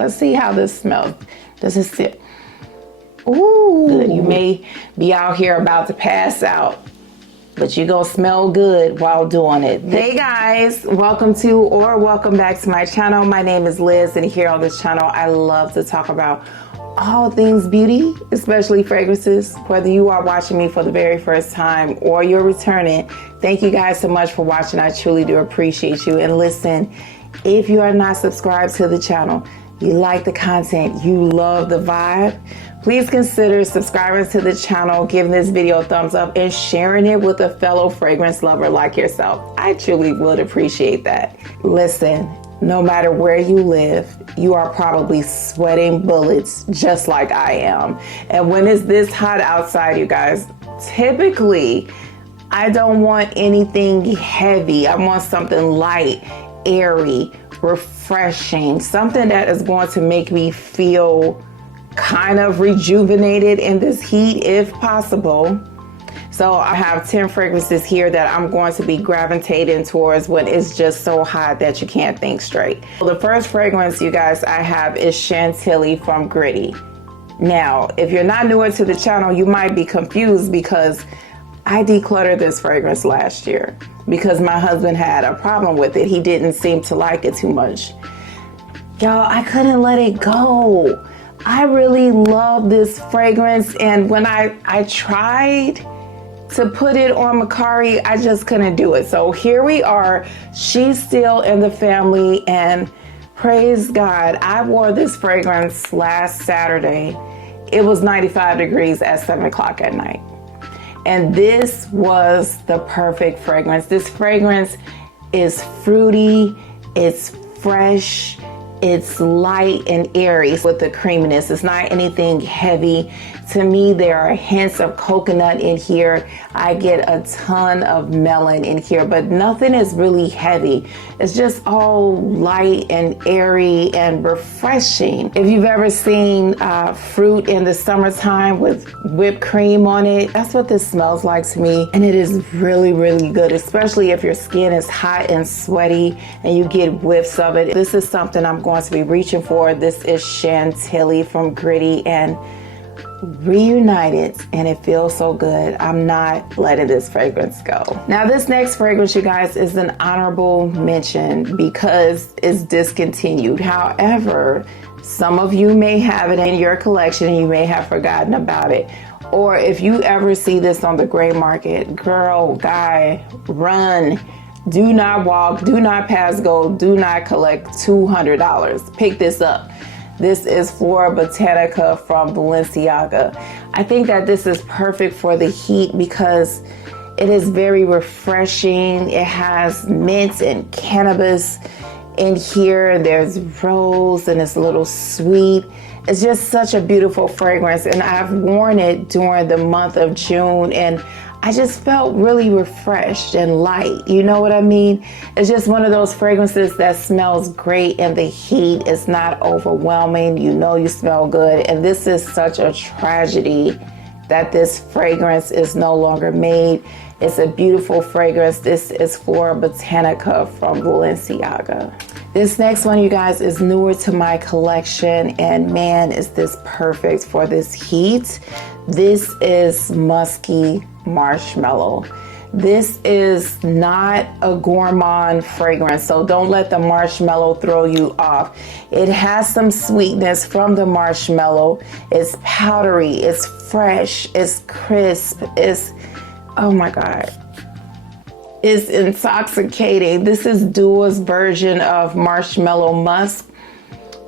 Let's see how this smells. Does it sit? Ooh, good. You may be out here about to pass out, but you're gonna smell good while doing it. Hey guys, welcome to or welcome back to my channel. My name is Liz, and here on this channel I love to talk about all things beauty, especially fragrances. Whether you are watching me for the very first time or you're returning, thank you guys so much for watching. I truly do appreciate you. And listen, if you are not subscribed to the channel, you like the content, you love the vibe, please consider subscribing to the channel, giving this video a thumbs up, and sharing it with a fellow fragrance lover like yourself. I truly would appreciate that. Listen, no matter where you live, you are probably sweating bullets just like I am. And when it's this hot outside, you guys, typically I don't want anything heavy. I want something light, airy, refreshing, something that is going to make me feel kind of rejuvenated in this heat if possible. So I have 10 fragrances here that I'm going to be gravitating towards when it's just so hot that you can't think straight. The first fragrance, you guys, I have is Chantilly from Gritti. Now, if you're not newer to the channel, you might be confused because I decluttered this fragrance last year because my husband had a problem with it. He didn't seem to like it too much. Y'all, I couldn't let it go. I really love this fragrance, and when I tried to put it on Makari, I just couldn't do it. So here we are. She's still in the family, and praise God, I wore this fragrance last Saturday. It was 95 degrees at 7 o'clock at night. And this was the perfect fragrance. This fragrance is fruity, it's fresh, it's light and airy with the creaminess. It's not anything heavy. To me, there are hints of coconut in here. I get a ton of melon in here, but nothing is really heavy. It's just all light and airy and refreshing. If you've ever seen fruit in the summertime with whipped cream on it, that's what this smells like to me. And it is really, really good, especially if your skin is hot and sweaty and you get whiffs of it. This is something I'm going to be reaching for. This is Chantilly from Gritti, and reunited, and it feels so good. I'm not letting this fragrance go. Now this next fragrance, you guys, is an honorable mention because it's discontinued. However, some of you may have it in your collection and you may have forgotten about it. Or if you ever see this on the gray market, girl, guy, run. Do not walk, do not pass go, do not collect $200. Pick this up. This is Florabotanica from Balenciaga. I think that this is perfect for the heat because it is very refreshing. It has mint and cannabis in here. There's rose and it's a little sweet. It's just such a beautiful fragrance, and I've worn it during the month of June, and I just felt really refreshed and light. You know what I mean? It's just one of those fragrances that smells great in the heat. It's not overwhelming. You know you smell good. And this is such a tragedy that this fragrance is no longer made. It's a beautiful fragrance. This is Florabotanica from Balenciaga. This next one, you guys, is newer to my collection, and man, is this perfect for this heat. This is Musky Marshmallow. This is not a gourmand fragrance, so don't let the marshmallow throw you off. It has some sweetness from the marshmallow. It's powdery, it's fresh, it's crisp, it's, oh my God. It's intoxicating. This is Dua's version of Marshmallow Musk,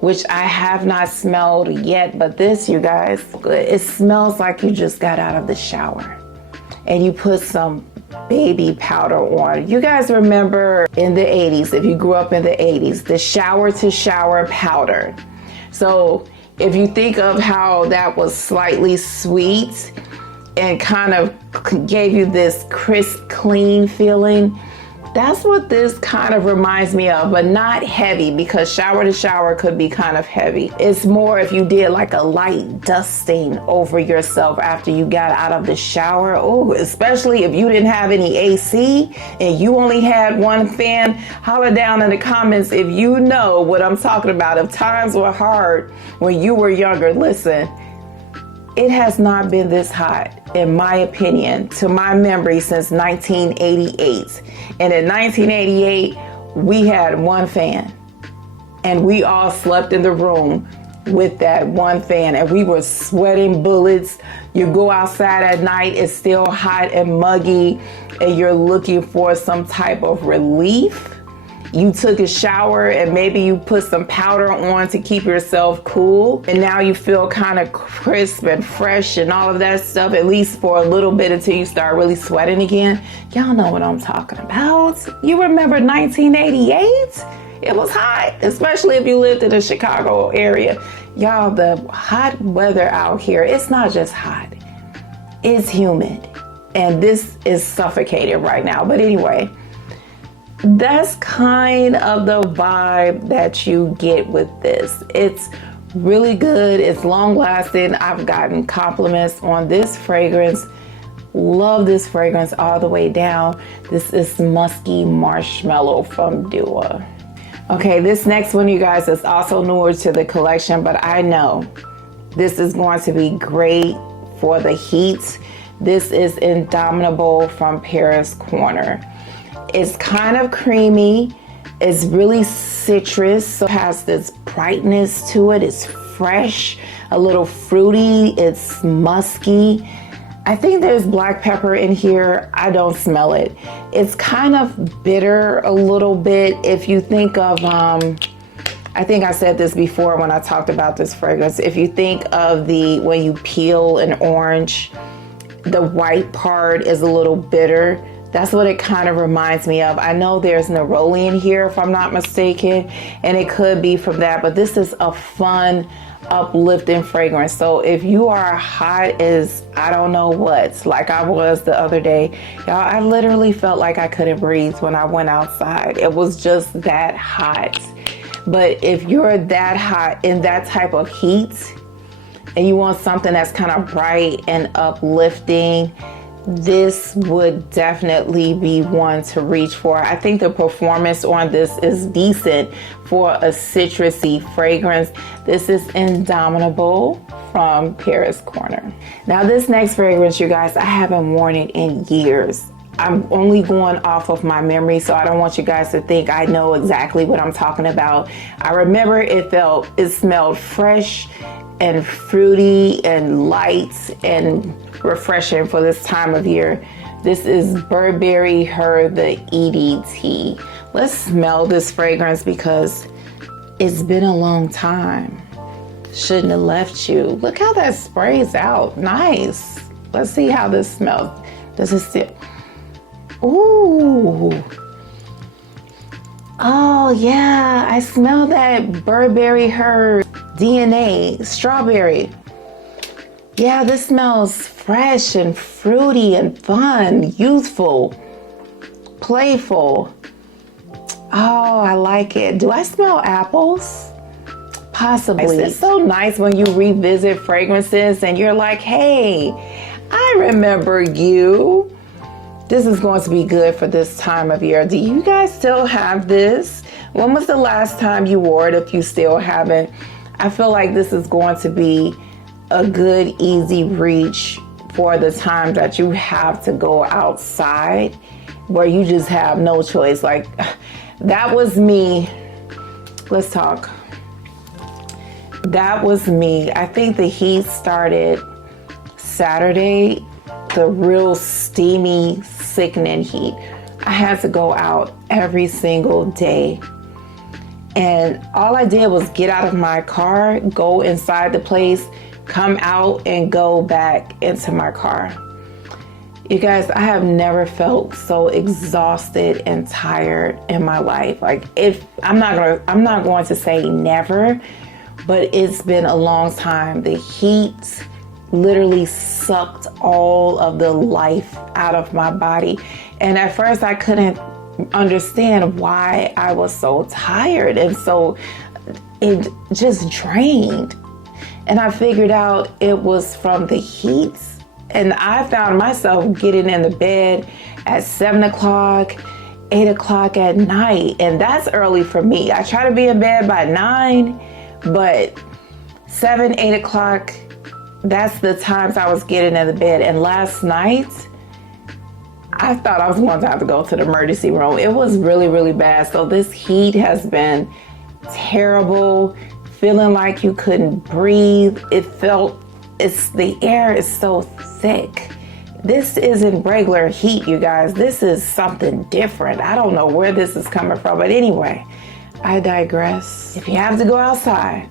which I have not smelled yet, but this, you guys, it smells like you just got out of the shower and you put some baby powder on. You guys remember in the 80s, if you grew up in the 80s, the shower to shower powder. So if you think of how that was slightly sweet and kind of gave you this crisp, clean feeling, That's what this kind of reminds me of, but not heavy, because shower to shower could be kind of heavy. It's more if you did like a light dusting over yourself after you got out of the shower. Oh, especially if you didn't have any AC and you only had one fan. Holler down in the comments if you know what I'm talking about. If times were hard when you were younger, listen, it has not been this hot, in my opinion, to my memory, since 1988. And in 1988, we had one fan, and we all slept in the room with that one fan, and we were sweating bullets. You go outside at night, it's still hot and muggy, and you're looking for some type of relief. You took a shower and maybe you put some powder on to keep yourself cool, and now you feel kind of crisp and fresh and all of that stuff, at least for a little bit, until you start really sweating again. Y'all know what I'm talking about. You remember 1988? It was hot, especially if you lived in the Chicago area. Y'all, the hot weather out here, it's not just hot, it's humid, and this is suffocating right now. But anyway, that's kind of the vibe that you get with this. It's really good. It's long lasting. I've gotten compliments on this fragrance. Love this fragrance all the way down. This is Musky Marshmallow from Dua. Okay, this next one, you guys, is also newer to the collection, but I know this is going to be great for the heat. This is Indomitable from Paris Corner. It's kind of creamy. It's really citrus, so it has this brightness to it. It's fresh, a little fruity. It's musky. I think there's black pepper in here. I don't smell it. It's kind of bitter a little bit. If you think of, I think I said this before when I talked about this fragrance. If you think of when you peel an orange, the white part is a little bitter. That's what it kind of reminds me of. I know there's neroli in here, if I'm not mistaken, and it could be from that, but this is a fun, uplifting fragrance. So if you are hot as I don't know what, like I was the other day, y'all, I literally felt like I couldn't breathe when I went outside. It was just that hot. But if you're that hot in that type of heat and you want something that's kind of bright and uplifting, this would definitely be one to reach for. I think the performance on this is decent for a citrusy fragrance. This is Indomitable from Paris Corner. Now this next fragrance, you guys, I haven't worn it in years. I'm only going off of my memory, so I don't want you guys to think I know exactly what I'm talking about. I remember it smelled fresh and fruity and light and refreshing for this time of year. This is Burberry Her EDT. Let's smell this fragrance because it's been a long time. Shouldn't have left you. Look how that sprays out. Nice. Let's see how this smells. Does it still? Ooh. Oh yeah, I smell that Burberry Her DNA, strawberry. Yeah, this smells fresh and fruity and fun, youthful, playful. Oh, I like it. Do I smell apples? Possibly. It's so nice when you revisit fragrances and you're like, hey, I remember you. This is going to be good for this time of year. Do you guys still have this? When was the last time you wore it if you still haven't? I feel like this is going to be a good, easy reach for the time that you have to go outside where you just have no choice. Like, that was me. Let's talk. That was me. I think the heat started Saturday, the real steamy, sickening heat. I had to go out every single day. And all I did was get out of my car, go inside the place, come out and go back into my car. You guys, I have never felt so exhausted and tired in my life. Like, if I'm not going to say never, but it's been a long time. The heat literally sucked all of the life out of my body. And at first I couldn't understand why I was so tired, and so it just drained. And I figured out it was from the heat. And I found myself getting in the bed at 7 o'clock, 8 o'clock at night. And that's early for me. I try to be in bed by 9, but 7, 8 o'clock, that's the times I was getting in the bed. And last night, I thought I was going to have to go to the emergency room. It was really, really bad. So this heat has been terrible, feeling like you couldn't breathe. The air is so thick. This isn't regular heat, you guys. This is something different. I don't know where this is coming from, but anyway, I digress. If you have to go outside,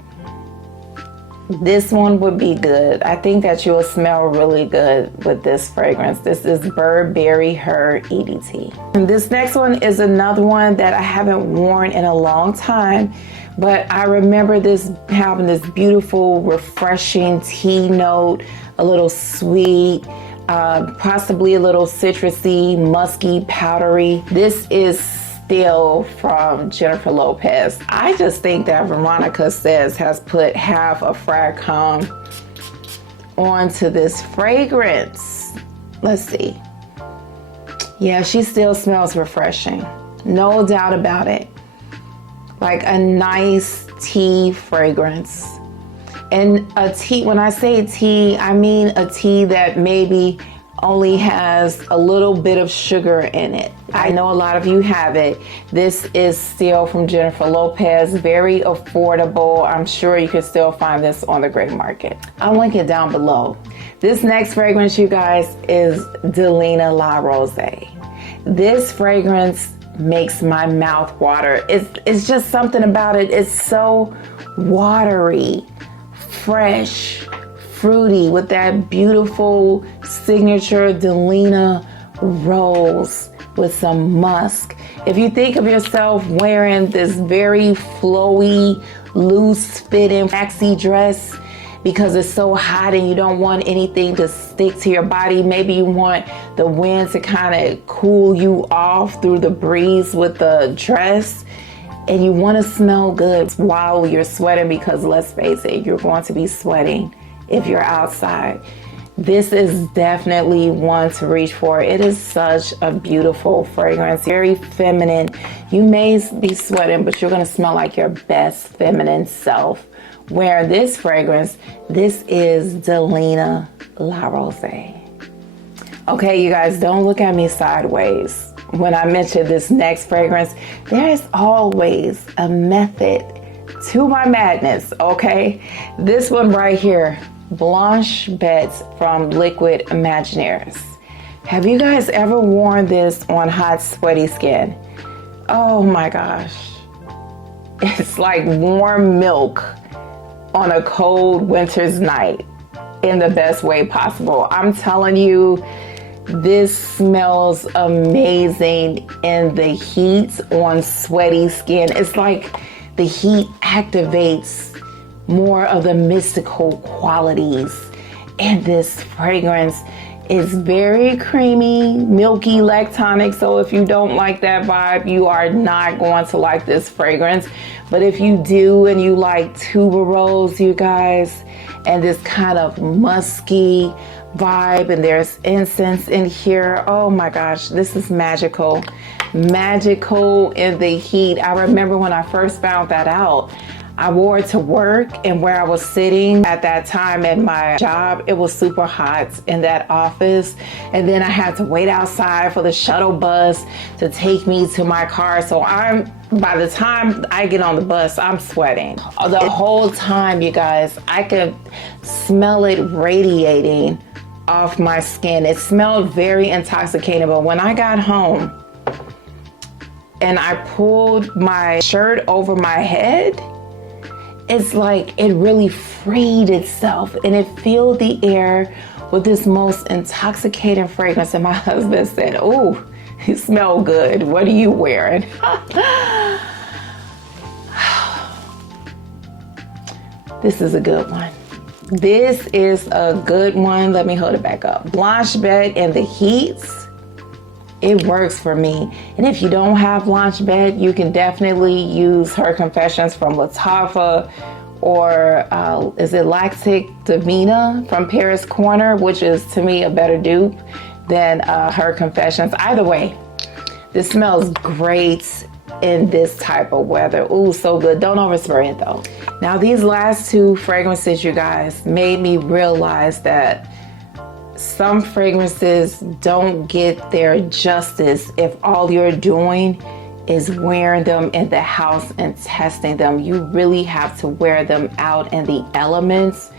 this one would be good. I think that you will smell really good with this fragrance. This is Burberry Her EDT. And this next one is another one that I haven't worn in a long time, but I remember this having this beautiful, refreshing tea note, a little sweet, possibly a little citrusy, musky, powdery. This is still from Jennifer Lopez. I just think that Veronica Says has put half a fried cone onto this fragrance. Let's see. Yeah, she still smells refreshing. No doubt about it. Like a nice tea fragrance. And a tea, when I say tea, I mean a tea that maybe only has a little bit of sugar in it. I know a lot of you have it. This is still from Jennifer Lopez, very affordable. I'm sure you can still find this on the gray market. I'll link it down below. This next fragrance, you guys, is Delina La Rose. This fragrance makes my mouth water. It's just something about it. It's so watery, fresh, fruity, with that beautiful signature Delina rose with some musk. If you think of yourself wearing this very flowy, loose fitting maxi dress because it's so hot and you don't want anything to stick to your body, maybe you want the wind to kind of cool you off through the breeze with the dress, and you want to smell good while you're sweating, because let's face it, you're going to be sweating if you're outside. This is definitely one to reach for. It is such a beautiful fragrance, very feminine. You may be sweating, but you're gonna smell like your best feminine self. Wearing this fragrance, this is Delina La Rose. Okay, you guys, don't look at me sideways when I mention this next fragrance. There is always a method to my madness, okay? This one right here, Blanche Bête from Liquid Imaginaires. Have you guys ever worn this on hot, sweaty skin? Oh my gosh. It's like warm milk on a cold winter's night in the best way possible. I'm telling you, this smells amazing in the heat on sweaty skin. It's like the heat activates more of the mystical qualities. And this fragrance is very creamy, milky, lactonic. So if you don't like that vibe, you are not going to like this fragrance. But if you do and you like tuberose, you guys, and this kind of musky vibe, and there's incense in here, oh my gosh, this is magical. Magical in the heat. I remember when I first found that out, I wore it to work, and where I was sitting at that time at my job, it was super hot in that office. And then I had to wait outside for the shuttle bus to take me to my car. So by the time I get on the bus, I'm sweating. The whole time, you guys, I could smell it radiating off my skin. It smelled very intoxicating, but when I got home and I pulled my shirt over my head, it's like it really freed itself, and it filled the air with this most intoxicating fragrance. And my husband said, "Oh, you smell good. What are you wearing?" This is a good one. This is a good one. Let me hold it back up. Blanche Bête in the heat. it works for me. And if you don't have Blanche Bête, you can definitely use her Confessions from Lattafa, or is it Lactic Divina from Paris Corner, which is to me a better dupe than her Confessions. Either way, this smells great in this type of weather. Ooh, so good. Don't overspray it though. Now these last two fragrances, you guys, made me realize that some fragrances don't get their justice if all you're doing is wearing them in the house and testing them. You really have to wear them out in the elements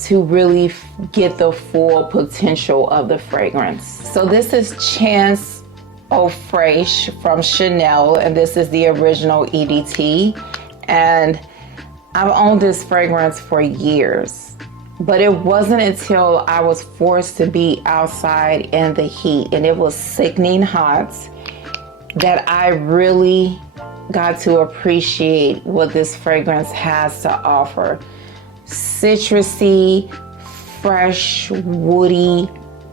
to really get the full potential of the fragrance. So this is Chance Au Fraiche from Chanel, and this is the original EDT. And I've owned this fragrance for years, but it wasn't until I was forced to be outside in the heat and it was sickening hot that I really got to appreciate what this fragrance has to offer. Citrusy, fresh, woody,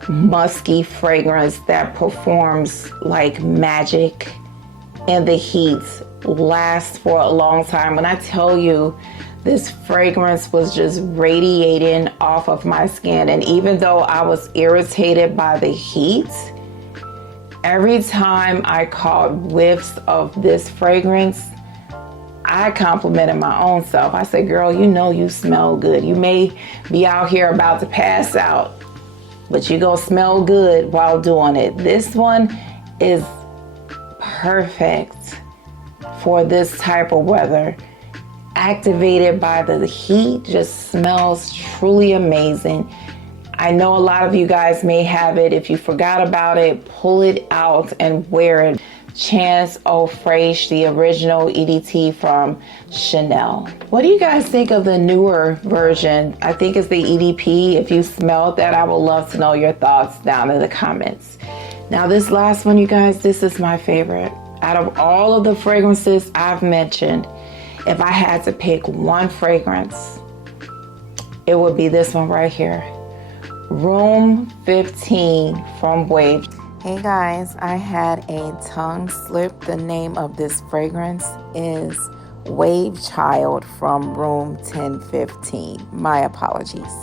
musky fragrance that performs like magic in the heat, lasts for a long time. When I tell you, this fragrance was just radiating off of my skin, and even though I was irritated by the heat, every time I caught whiffs of this fragrance, I complimented my own self. I said, girl, you know you smell good. You may be out here about to pass out, but you gonna smell good while doing it. This one is perfect for this type of weather. Activated by the heat, just smells truly amazing. I know a lot of you guys may have it. If you forgot about it, pull it out and wear it. Chance Au Fraiche, the original EDT from Chanel. What do you guys think of the newer version? I think it's the EDP. If you smelled that, I would love to know your thoughts down in the comments. Now this last one, you guys, this is my favorite. Out of all of the fragrances I've mentioned, if I had to pick one fragrance, it would be this one right here. Room 15 from Wave. Hey guys, I had a tongue slip. The name of this fragrance is Wave Child from Room 1015. My apologies.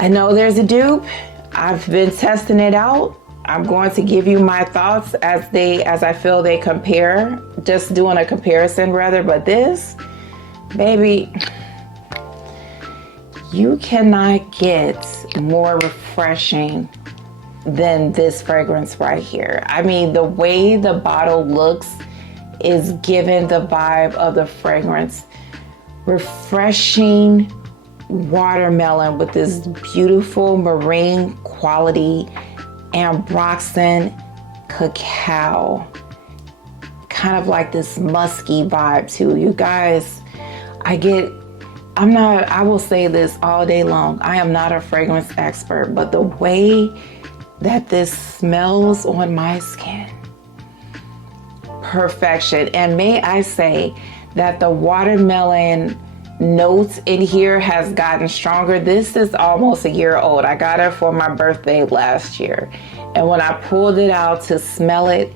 I know there's a dupe. I've been testing it out. I'm going to give you my thoughts as I feel they compare. Just doing a comparison rather, but this, baby, you cannot get more refreshing than this fragrance right here. I mean, the way the bottle looks is giving the vibe of the fragrance. Refreshing watermelon with this beautiful marine quality, ambroxan cacao. Kind of like this musky vibe too. You guys, I will say this all day long. I am not a fragrance expert, but the way that this smells on my skin, perfection. And may I say that the watermelon notes in here has gotten stronger. This is almost a year old. I got it for my birthday last year. And when I pulled it out to smell it,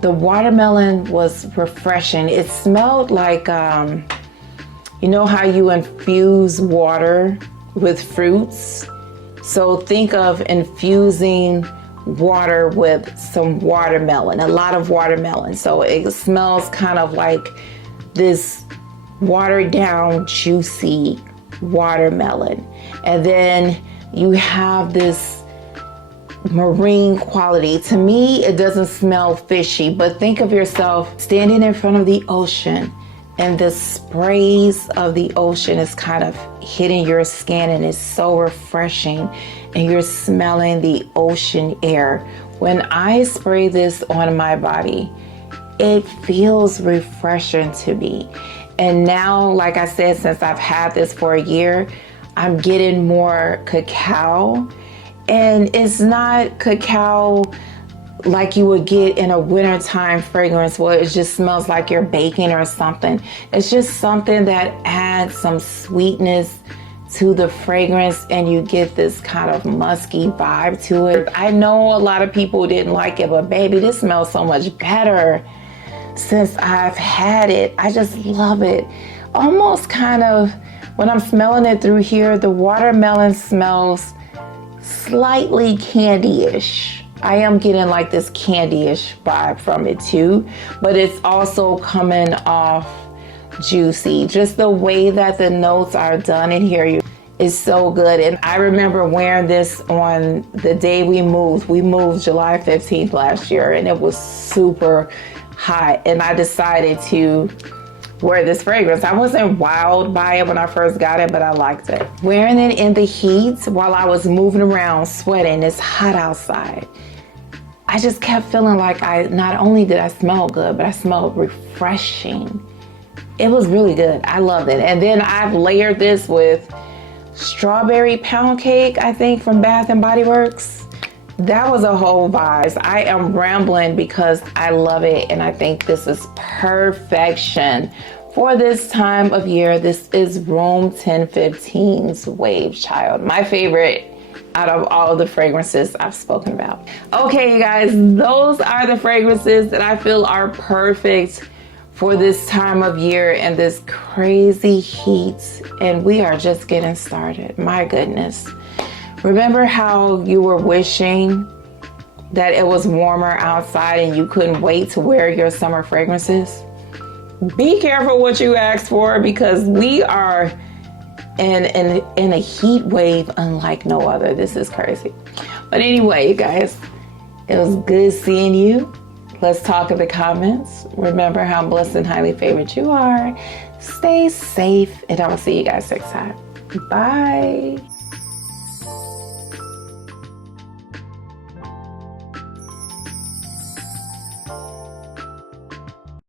the watermelon was refreshing. It smelled like, you know how you infuse water with fruits? So think of infusing water with some watermelon, a lot of watermelon. So it smells kind of like this watered down, juicy watermelon. And then you have this marine quality. To me, it doesn't smell fishy, but think of yourself standing in front of the ocean and the sprays of the ocean is kind of hitting your skin, and it's so refreshing, and you're smelling the ocean air. When I spray this on my body, it feels refreshing to me. And now, like I said, since I've had this for a year, I'm getting more cacao. And it's not cacao like you would get in a wintertime fragrance where it just smells like you're baking or something. It's just something that adds some sweetness to the fragrance, and you get this kind of musky vibe to it. I know a lot of people didn't like it, but baby, this smells so much better since I've had it. I just love it. Almost kind of, when I'm smelling it through here, the watermelon smells slightly candy-ish. I am getting like this candy-ish vibe from it too, but it's also coming off juicy. Just the way that the notes are done in here is so good. And I remember wearing this on the day we moved. We moved July 15th last year, and it was super hot, and I decided to wear this fragrance. I wasn't wowed by it when I first got it, but I liked it. Wearing it in the heat while I was moving around sweating, it's hot outside, I just kept feeling like not only did I smell good, but I smelled refreshing. It was really good. I loved it. And then I've layered this with strawberry pound cake, I think, from Bath and Body Works. That was a whole vibe. I am rambling because I love it, and I think this is perfection for this time of year. This is Room 1015's Wave Child, my favorite out of all of the fragrances I've spoken about. Okay, you guys, those are the fragrances that I feel are perfect for this time of year and this crazy heat, and we are just getting started. My goodness. Remember how you were wishing that it was warmer outside and you couldn't wait to wear your summer fragrances? Be careful what you ask for, because we are in a heat wave unlike no other. This is crazy. But anyway, you guys, it was good seeing you. Let's talk in the comments. Remember how blessed and highly favored you are. Stay safe, and I will see you guys next time. Bye.